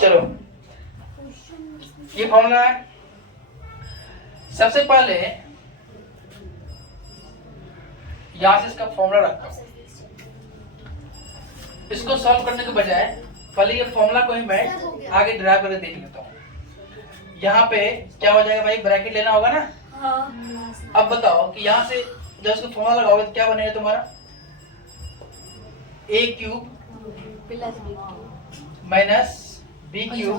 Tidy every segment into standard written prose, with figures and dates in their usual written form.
चलो ये फॉर्मूला है। सबसे पहले यहां से इसका फॉर्मूला रखता हूं। इसको सॉल्व करने के बजाय पहले ये फॉर्मूला को ही मैं आगे ड्राइव करके देख लेता हूँ। यहाँ पे क्या हो जाएगा भाई, ब्रैकेट लेना होगा ना। हाँ। अब बताओ कि यहाँ से जब उसको फॉर्मूला लगाओगे तो क्या बनेगा तुम्हारा, a cube minus b cube,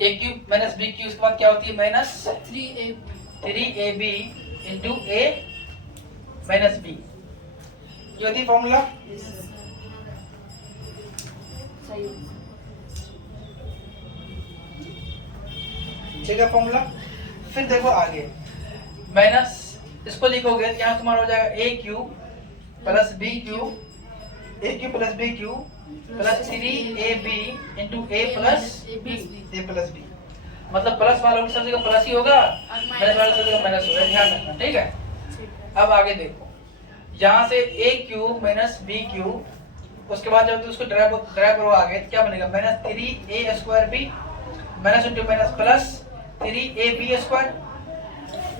a cube minus b cube, उसके बाद क्या होती है minus 3ab into a minus b, ये होती है फॉर्मूला। ठीक है फॉर्मूला। फिर देखो आगे माइनस इसको लिखोगे तो यहाँ तुम्हारा हो जाएगा a cube plus b cube, a cube plus b cube plus 3ab into a plus b। मतलब प्लस वाला सब जगह प्लस ही होगा, माइनस वाला सब जगह माइनस होगा, ध्यान रखना। ठीक है, अब आगे देखो यहाँ से a cube minus b cube, उसके बाद जब उसको ड्राइव करो आगे तो क्या बनेगा minus 3a square b minus into minus plus 3ab square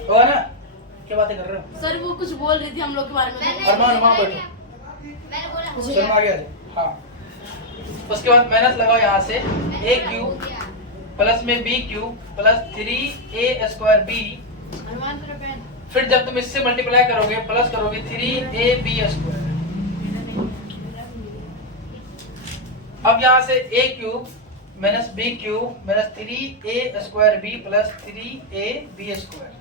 होगा ना। क्या बातें कर रहे हो सर? वो कुछ बोल रही थी हम लोग के बारे में। अरमान वहाँ बैठो, चलो आगे आ जाओ। हाँ, उसके बाद माइनस लगाओ यहाँ से a क्यूब प्लस में b cube plus 3a square b, फिर जब तुम इससे मल्टीप्लाई करोगे प्लस करोगे 3ab स्क्वायर। अब यहाँ से a cube minus b cube minus 3a square b plus 3ab square.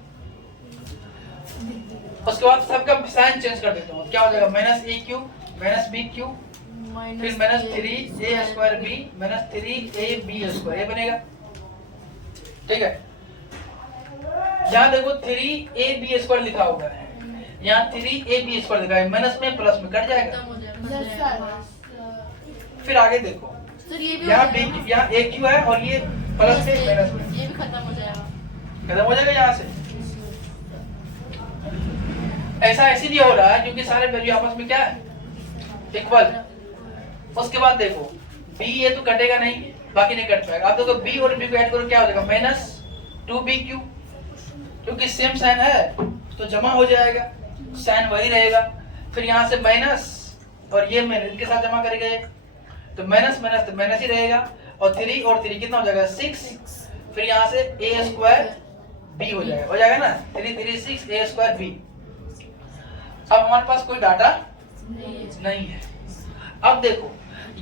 उसके बाद सबका साइन चेंज कर देता हूँ, क्या हो जाएगा minus a cube minus b cube फिर minus 3a square b minus 3ab square, ये बनेगा। ठीक है, यहाँ देखो 3ab स्क्वायर लिखा हुआ है, यहाँ 3ab स्क्वायर लिखा है, माइनस में प्लस में कट जाएगा। फिर आगे देखो यहाँ b यहाँ a क्यू है और ये प्लस में माइनस में, ये भी खत्म हो जाएगा, खत्म हो जाएगा यहाँ से। ऐसा इसीलिए हो रहा है क्योंकि सारे वैल्यू आपस में क्या है, इक्वल। उसके बाद देखो b ये तो कटेगा नहीं, बाकी नहीं कट पाएगा। अब देखो b और b को ऐड करो क्या हो जाएगा माइनस 2b क्यू, क्योंकि सेम साइन है तो जमा हो जाएगा, साइन वही रहेगा। फिर यहाँ से माइनस और ये माइनस इनके साथ जमा करेंगे तो माइनस माइनस तो माइनस ही रहेगा, और 3 और 3 कितना हो जाएगा 6। फिर यहाँ से a स्क्वायर b हो जाएगा ना, 3 3 6 a स्क्वायर b। अब हमारे पास कोई डाटा नहीं है। अब देखो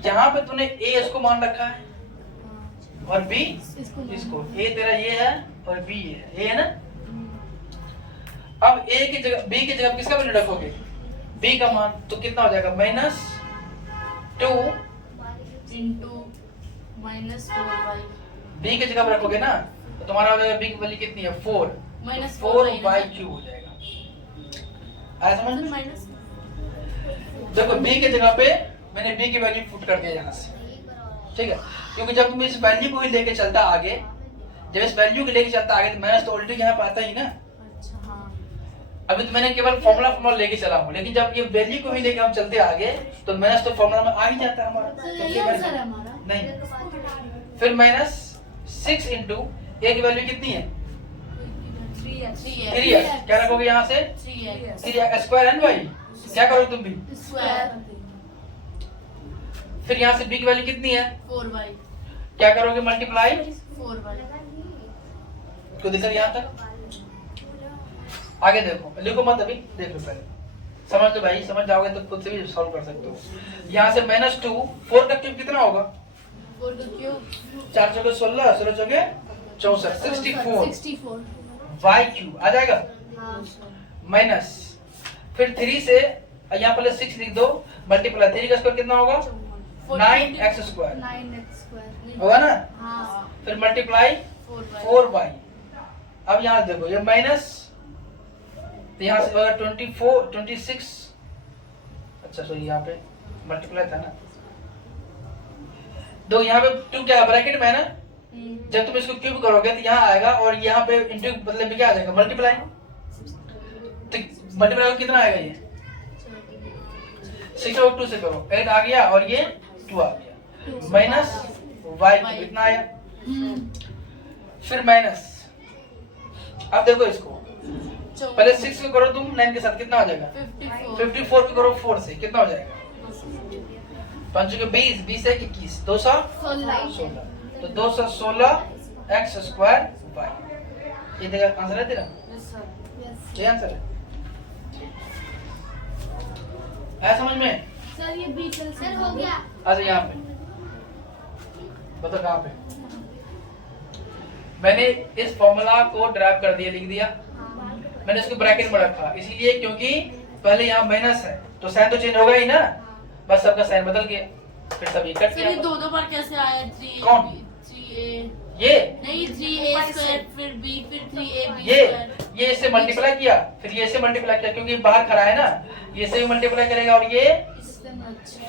यहाँ पे तूने a इसको मान रखा है और b इसको, a तेरा ये है और b ये है, ये है ना। अब a की जगह b की जगह किसका वैल्यू रखोगे, b का मान, तो कितना हो जाएगा minus 2 into minus 4y। b की जगह रखोगे ना तो तुम्हारा हो जाएगा b की वैल्यू कितनी है 4 माइनस 4y क्यूब हो जाएगा। आया समझ में? माइनस देखो b की जगह पे मैंने b की वैल्यू पुट कर दिया यहाँ से। ठीक है, क्योंकि जब तुम इस वैल्यू को ही लेके चलता आगे, जब इस वैल्यू को लेके चलता आगे तो माइनस तो ऑलरेडी यहाँ पे आता ही ना। अच्छा हाँ, अभी तो मैंने केवल फॉर्मूला लेके चला हूँ, लेकिन जब ये वैल्यू को ही लेके हम चलते आगे तो माइनस तो फॉर्मूला में आ ही जाता है हमारा। नहीं, फिर माइनस 6 इंटू a की वैल्यू कितनी है 3x, क्या रखोगे यहाँ से 3x स्क्वायर एंड y, क्या करोगे तुम भी स्क्वायर। फिर यहाँ से b की वैल्यू कितनी है 4y, क्या करोगे मल्टीप्लाई, 4y। को दिक्कत यहाँ तक। आगे देखो, लिखो मत अभी, देख लो पहले, समझ लो भाई, समझ जाओगे तो खुद से भी सॉल्व कर सकते हो। यहाँ से माइनस 2, 4 का क्यूब कितना होगा 4 का क्यूब 4 चौके 16, 16 चौके 64, 64 y क्यूब आ जाएगा माइनस, फिर 3 से यहाँ पहले 6 लिख दो, मल्टीप्लाई 3 का स्क्वायर कितना होगा 9x स्क्वायर 9x स्क्वायर होगा ना, हाँ, फिर मल्टीप्लाई 4y। अब यहाँ देखो ये माइनस, तो यहाँ से अगर 26, अच्छा सॉरी यहाँ पे मल्टीप्लाई था ना, दो यहाँ पे 2 क्या ब्रैकेट में है ना, जब तुम इसको क्यूब करोगे तो यहाँ आएगा और यहाँ पे इंटू बदले में क्या आ जाएगा मल्टीप्लाई, तो मल्टीप्लाई कितना आएगा ये 6 और 2 से करो 8 आ गया और ये 2 आ गया, माइनस y कितना आया, फिर माइनस। अब देखो इसको, पहले 6 को करो तुम 9 के साथ, कितना हो जाएगा 54 को करो 4 से, कितना हो जाएगा 5 के 20, 20 है 21, 216, तो 216 x स्क्वायर y। ये देखा आंसर है तेरा, ये आंसर है। आया समझ में? सर ये बी सर हो गया। अच्छा यहाँ पे बता कहाँ पे मैंने इस फॉर्मूला को ड्राइव कर दिया, लिख दिया। मैंने इसको ब्रैकेट में रखा इसीलिए क्योंकि पहले यहाँ माइनस है तो साइन तो चेंज होगा ही ना, बस सबका साइन बदल गया, फिर सब ये कट सर ये गया। दो बार कैसे आया? 3 कौन? 3a ये नहीं 3a स्क्वायर फिर b फिर 3ab ये इससे मल्टीप्लाई किया, फिर ये इससे मल्टीप्लाई किया क्योंकि बाहर खड़ा है ना, ये से मल्टीप्लाई करेगा और ये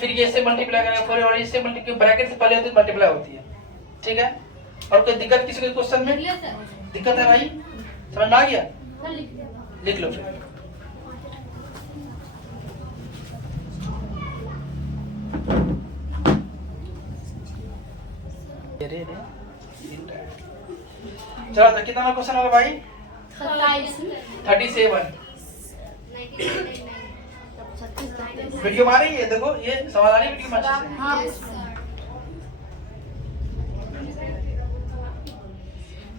फिर ये से मल्टीप्लाई करेगा, फिर और इससे मल्टीप्लाई, ब्रैकेट से पहले होती है मल्टीप्लाई होती है। ठीक है, और कोई दिक्कत किसी को क्वेश्चन में? दिक्कत है भाई, समझ में आ गया? लिख लो फिर। चलो तो कितना क्वेश्चन होगा भाई? 37। वीडियो में आ रही है, देखो ये सवाल आ रही है वीडियो में अच्छे से।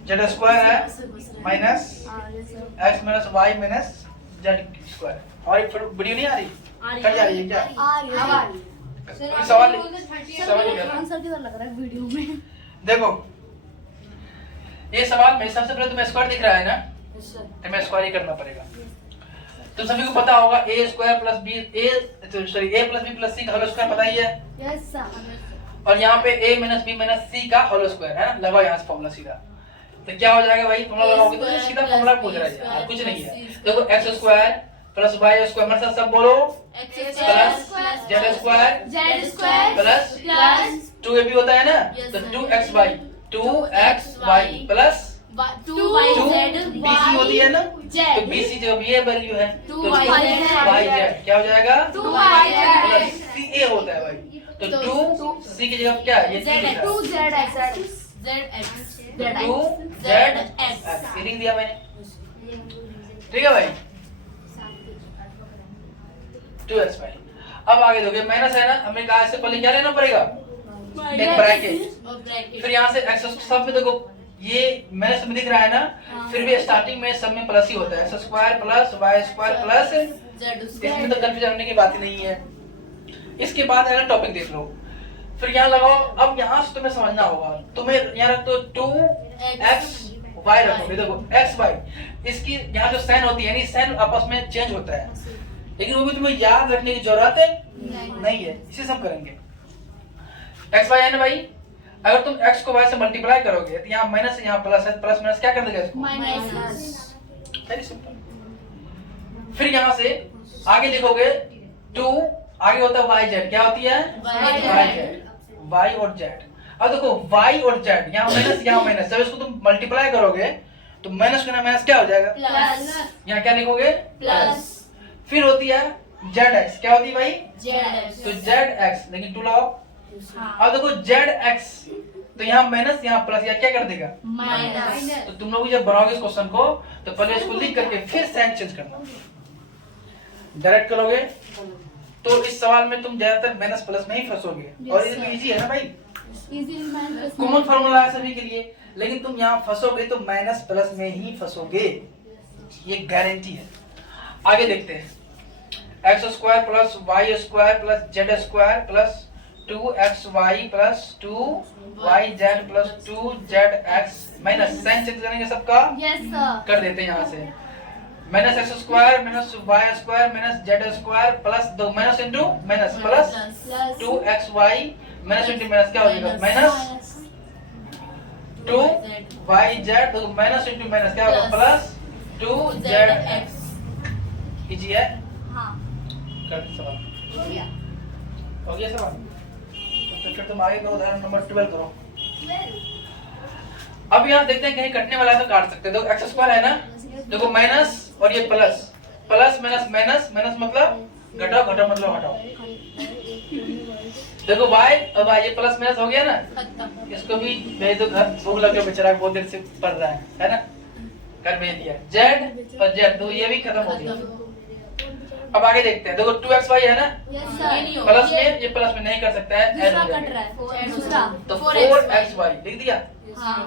जेड स्क्वायर है minus X minus Y minus Z square, और एक वीडियो नहीं आ रही, कट जा रही है क्या? सवाल आंसर किधर लग रहा है वीडियो में? देखो ये सवाल में सबसे पहले तुम्हें स्क्वायर दिख रहा है ना, तो मैं स्क्वायर ही करना पड़ेगा। तो सभी को पता होगा ए स्क्वायर प्लस बी ए प्लस बी प्लस सी का होल स्क्वायर पता ही है। Yes sir. और यहाँ पे ए माइनस बी माइनस सी का होल स्क्वायर है ना, लगाओ यहाँ से फॉर्मूला सीधा, तो क्या हो जाएगा भाई? फॉर्मूला लगाओगे तो सीधा फॉर्मूला पूछ रहा है यार, कुछ नहीं है। देखो X square plus Y square, मतलब सब बोलो plus z square plus 2ab होता है ना, तो 2xy 2xy plus 2yz BC होती है ना, तो BC जो ये वैल्यू है तो 2yz क्या हो जाएगा? 2yz प्लस CA होता है भाई, तो 2C की जगह क्या है? ये 2zx 2zx लिख दिया मैंने, ठीक है भाई 2xy। अब आगे दोगे माइनस है ना, हमने कहा इससे पहले क्या लेना पड़ेगा? एक ब्रैकेट, फिर यहाँ से एक्स सब में देखो ये माइनस में दिख रहा है ना, फिर भी स्टार्टिंग में सब में प्लस ही होता है, X square plus Y square plus, इसमें तो कंफ्यूजन होने की बात ही नहीं है। इसके बाद अगर टॉपिक देख लो, फिर यहाँ लगाओ। अब यहाँ से तुम्हें समझना होगा, तुम्हें यहाँ रख दो 2xy रखोगे, देखो xy इसकी यहाँ जो साइन होती है यानी साइन आपस में चेंज होता है, लेकिन वो भी तुम्हें याद रखने की जरूरत है नहीं है, इसे हम करेंगे। xy है ना भाई, अगर तुम x को y से मल्टीप्लाई करोगे तो यहाँ माइनस यहाँ प्लस है, प्लस माइनस क्या कर देगा इसको? Very simple. फिर यहाँ से आगे लिखोगे 2, आगे होता है y z, क्या होती है? y और z। अब देखो y और z, यहाँ माइनस, जब इसको तुम मल्टीप्लाई करोगे तो माइनस करना माइनस क्या हो जाएगा? यहाँ क्या लिखोगे? प्लस। फिर होती है zx, क्या होती है भाई? तो zx, लेकिन 2 लगाओ। अब देखो zx, तो यहाँ माइनस यहाँ प्लस, या क्या कर देगा? तो तुम लोग जब बनाओगे इस क्वेश्चन को तो पहले इसको लिख करके फिर साइन चेंज करना, डायरेक्ट करोगे तो इस सवाल में तुम ज्यादातर माइनस प्लस में ही फंसोगे। और ये इजी है ना भाई, कॉमन फार्मूला है सभी के लिए, लेकिन तुम यहाँ फंसोगे तो माइनस प्लस में ही फंसोगे, ये गारंटी है। आगे देखते हैं, x square plus Y square plus z square plus 2xy plus 2yz plus 2zx minus, sign change करेंगे सबका? Yes sir. कर देते हैं यहाँ से, minus x square minus y square minus Z square plus दो minus into minus plus 2xy minus into minus क्या हो जाएगा? माइनस 2yz, तो माइनस इंटू माइनस क्या होगा? Plus 2zx। इजी है? हाँ कर सवाल हो गया। हो गया सवाल, तो फिर तुम आगे करो, उदाहरण नंबर 12 करो। अब यहाँ देखते हैं कहीं कटने वाला है तो काट सकते हैं। देखो एक्स स्क्वायर है ना, देखो माइनस और ये plus, plus minus minus, minus मतलब घटाओ घटाओ मतलब हटाओ। देखो y और y ये प्लस माइनस हो गया ना, खत्म। इसको भी भेज दो घर, भूख लगे बेचारा बहुत देर से पढ़ रहा है ना, घर भेज दिया। z और z तो ये भी खत्म हो गया। अब आगे देखते हैं, देखो 2xy है ना, Yes, ये sir. नहीं होगा। प्लस में ये प्लस में नहीं कर सकता है, दूसरा add हो कट जाएगा। रहा है। दूसरा. तो 4xy 4xy लिख दिया। हाँ।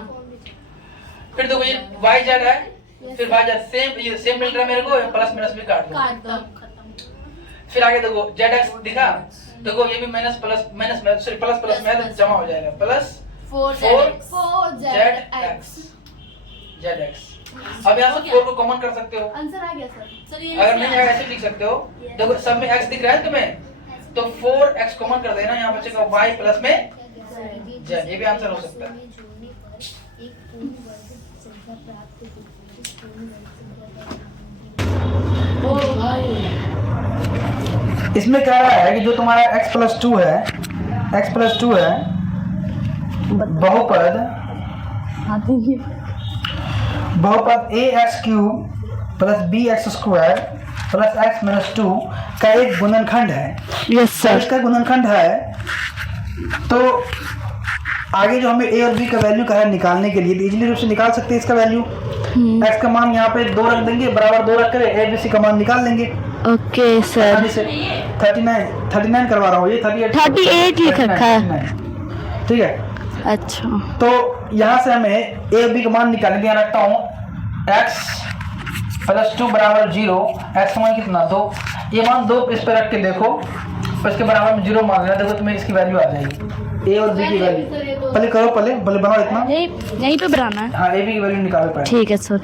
फिर देखो ये yz है, फिर yz सेम, ये सेम मिल रहा है मेरे को, प्लस माइनस भी काट दो। काट दो. खत्म। फिर आगे देखो zx दिखा, देखो ये भी माइनस प्लस माइनस में सॉरी प्लस प्लस में जमा हो जाएगा, प्लस 4z 4zx zx। अब यहाँ से 4 को कॉमन कर सकते हो, आंसर आ गया सर. सर ये अगर नहीं आएगा ऐसे लिख सकते हो। देखो सब में x दिख रहा है तुम्हें, तो 4x कॉमन कर देना, यहाँ बचेगा y प्लस में z, ये भी आंसर हो सकता है। इसमें कह रहा है कि जो तुम्हारा x प्लस 2 है बहुपद ax cube plus bx square plus x minus 2 का एक गुणनखंड है। यस जब सर। इसका गुणनखंड है तो आगे जो हमें a और b का वैल्यू का है निकालने के लिए इजीली रूप से निकाल सकते हैं इसका वैल्यू। x का मान यहाँ पे 2 रख देंगे, बराबर 2 रख कर a b c का मान निकाल लेंगे। Okay sir. 39 करवा रहा हूँ, ये 38 लिख रखा है। 39, ठीक है। अच्छा तो यहाँ से हमें a और b का मान निकालने, यहाँ रखता हूँ x प्लस 2 बराबर 0, x का मान कितना 2, ये मान 2 इस पे रख के देखो, इसके बराबर में 0 मान लेना, देखो तुम्हें इसकी वैल्यू आ जाएगी, a और b की वैल्यू। पहले करो, पहले बनाओ इतना, यहीं पे बनाना है। हाँ a b की वैल्यू निकालो पहले। ठीक है सर।